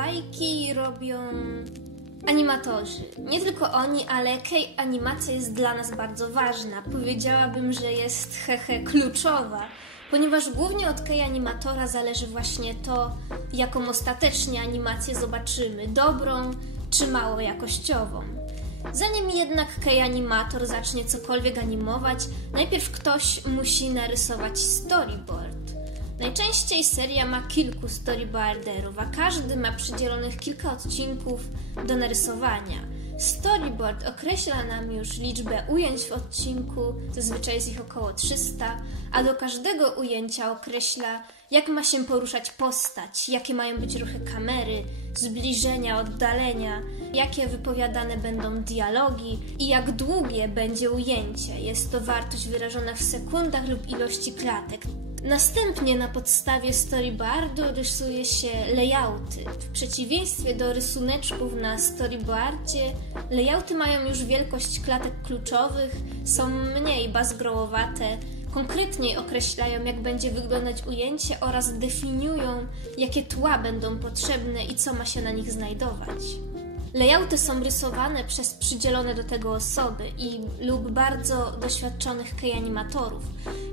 bajki robią animatorzy. Nie tylko oni, ale animacja jest dla nas bardzo ważna. Powiedziałabym, że jest kluczowa, ponieważ głównie od animatora zależy właśnie to, jaką ostatecznie animację zobaczymy, dobrą czy mało jakościową. Zanim jednak animator zacznie cokolwiek animować, najpierw ktoś musi narysować storyboard. Najczęściej seria ma kilku storyboarderów, a każdy ma przydzielonych kilka odcinków do narysowania. Storyboard określa nam już liczbę ujęć w odcinku, zazwyczaj jest ich około 300, a do każdego ujęcia określa, jak ma się poruszać postać, jakie mają być ruchy kamery, zbliżenia, oddalenia, jakie wypowiadane będą dialogi i jak długie będzie ujęcie. Jest to wartość wyrażona w sekundach lub ilości klatek. Następnie na podstawie storyboardu rysuje się layouty. W przeciwieństwie do rysuneczków na storyboardzie, layouty mają już wielkość klatek kluczowych, są mniej bazgrołowate, konkretniej określają, jak będzie wyglądać ujęcie oraz definiują, jakie tła będą potrzebne i co ma się na nich znajdować. Layouty są rysowane przez przydzielone do tego osoby lub bardzo doświadczonych animatorów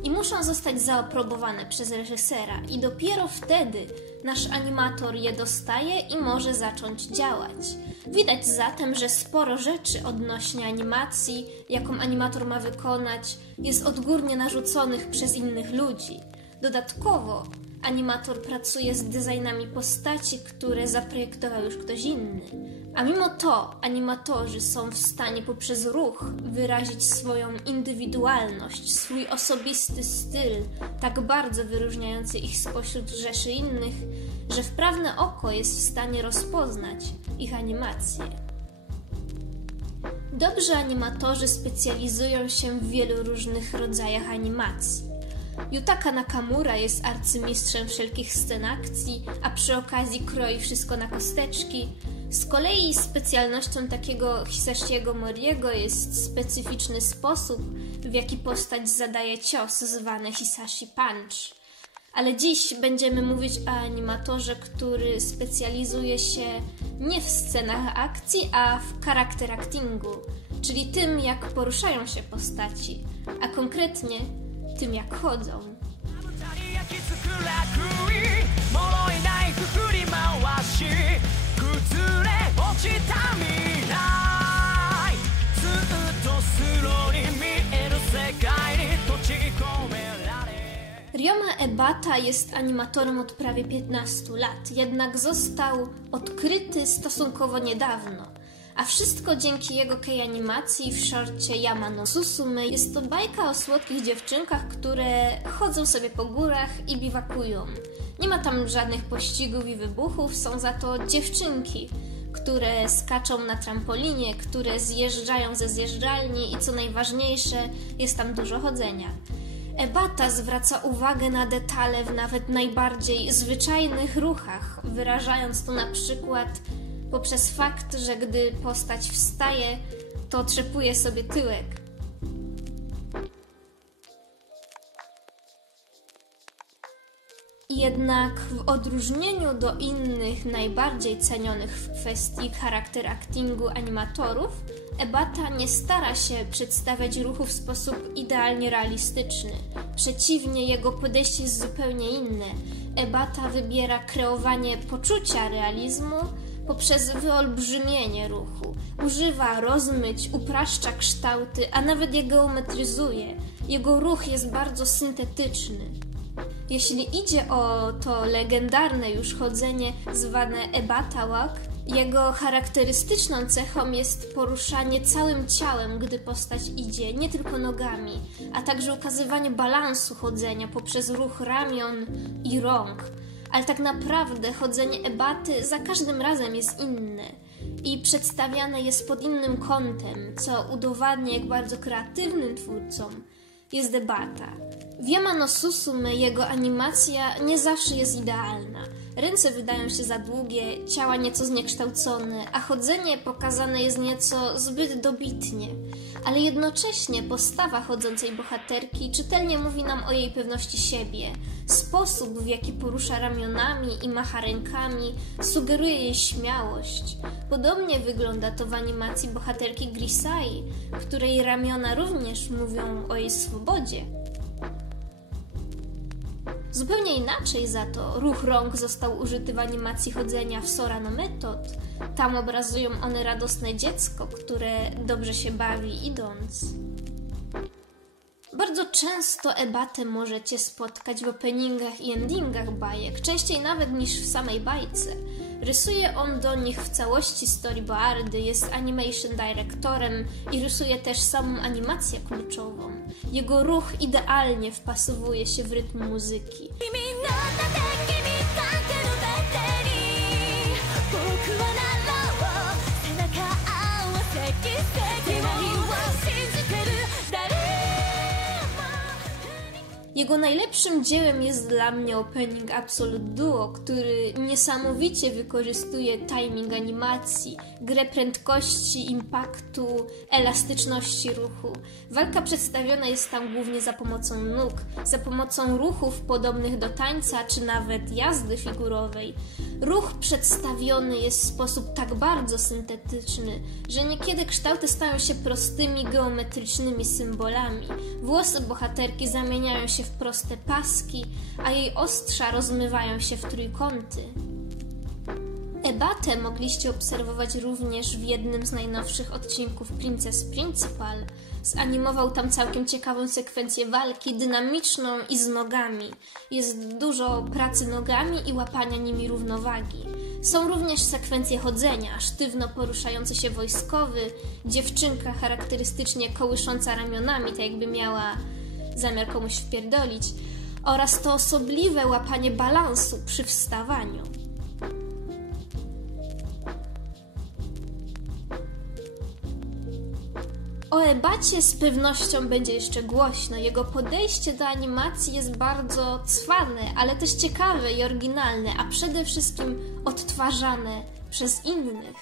i muszą zostać zaaprobowane przez reżysera i dopiero wtedy nasz animator je dostaje i może zacząć działać. Widać zatem, że sporo rzeczy odnośnie animacji, jaką animator ma wykonać, jest odgórnie narzuconych przez innych ludzi. Dodatkowo animator pracuje z designami postaci, które zaprojektował już ktoś inny. A mimo to animatorzy są w stanie poprzez ruch wyrazić swoją indywidualność, swój osobisty styl, tak bardzo wyróżniający ich spośród rzeszy innych, że wprawne oko jest w stanie rozpoznać ich animacje. Dobrzy animatorzy specjalizują się w wielu różnych rodzajach animacji. Yutaka Nakamura jest arcymistrzem wszelkich scen akcji, a przy okazji kroi wszystko na kosteczki. Z kolei specjalnością takiego Hisashiego Moriego jest specyficzny sposób, w jaki postać zadaje cios zwany Hisashi Punch. Ale dziś będziemy mówić o animatorze, który specjalizuje się nie w scenach akcji, a w character actingu, czyli tym, jak poruszają się postaci, a konkretnie tym, jak chodzą. Ryoma Ebata jest animatorem od prawie 15 lat, jednak został odkryty stosunkowo niedawno. A wszystko dzięki jego animacji w shorcie Yama no Susume. Jest to bajka o słodkich dziewczynkach, które chodzą sobie po górach i biwakują. Nie ma tam żadnych pościgów i wybuchów, są za to dziewczynki, które skaczą na trampolinie, które zjeżdżają ze zjeżdżalni i co najważniejsze, jest tam dużo chodzenia. Ebata zwraca uwagę na detale w nawet najbardziej zwyczajnych ruchach, wyrażając to na przykład poprzez fakt, że gdy postać wstaje, to trzepuje sobie tyłek. Jednak w odróżnieniu do innych najbardziej cenionych w kwestii charakter actingu animatorów, Ebata nie stara się przedstawiać ruchu w sposób idealnie realistyczny. Przeciwnie, jego podejście jest zupełnie inne. Ebata wybiera kreowanie poczucia realizmu poprzez wyolbrzymienie ruchu. Używa rozmyć, upraszcza kształty, a nawet je geometryzuje. Jego ruch jest bardzo syntetyczny. Jeśli idzie o to legendarne już chodzenie zwane Ebata Walk, jego charakterystyczną cechą jest poruszanie całym ciałem, gdy postać idzie, nie tylko nogami, a także ukazywanie balansu chodzenia poprzez ruch ramion i rąk. Ale tak naprawdę chodzenie Ebaty za każdym razem jest inne i przedstawiane jest pod innym kątem, co udowadnia, jak bardzo kreatywnym twórcą jest Ebata. W Yama Susume jego animacja nie zawsze jest idealna. Ręce wydają się za długie, ciała nieco zniekształcone, a chodzenie pokazane jest nieco zbyt dobitnie. Ale jednocześnie postawa chodzącej bohaterki czytelnie mówi nam o jej pewności siebie. Sposób, w jaki porusza ramionami i macha rękami, sugeruje jej śmiałość. Podobnie wygląda to w animacji bohaterki Grisai, której ramiona również mówią o jej swobodzie. Zupełnie inaczej za to ruch rąk został użyty w animacji chodzenia w Sora no Method. Tam obrazują one radosne dziecko, które dobrze się bawi idąc. Bardzo często Ebatę możecie spotkać w openingach i endingach bajek, częściej nawet niż w samej bajce. Rysuje on do nich w całości storyboardy, jest animation dyrektorem i rysuje też samą animację kluczową. Jego ruch idealnie wpasowuje się w rytm muzyki. Jego najlepszym dziełem jest dla mnie opening Absolute Duo, który niesamowicie wykorzystuje timing animacji, grę prędkości, impaktu, elastyczności ruchu. Walka przedstawiona jest tam głównie za pomocą nóg, za pomocą ruchów podobnych do tańca czy nawet jazdy figurowej. Ruch przedstawiony jest w sposób tak bardzo syntetyczny, że niekiedy kształty stają się prostymi, geometrycznymi symbolami. Włosy bohaterki zamieniają się w proste paski, a jej ostrza rozmywają się w trójkąty. Ebatę mogliście obserwować również w jednym z najnowszych odcinków Princess Principal. Zanimował tam całkiem ciekawą sekwencję walki, dynamiczną i z nogami. Jest dużo pracy nogami i łapania nimi równowagi. Są również sekwencje chodzenia, sztywno poruszający się wojskowy, dziewczynka charakterystycznie kołysząca ramionami, tak jakby miała zamiar komuś wpierdolić, oraz to osobliwe łapanie balansu przy wstawaniu. O Ebacie z pewnością będzie jeszcze głośno. Jego podejście do animacji jest bardzo cwane, ale też ciekawe i oryginalne, a przede wszystkim odtwarzane przez innych.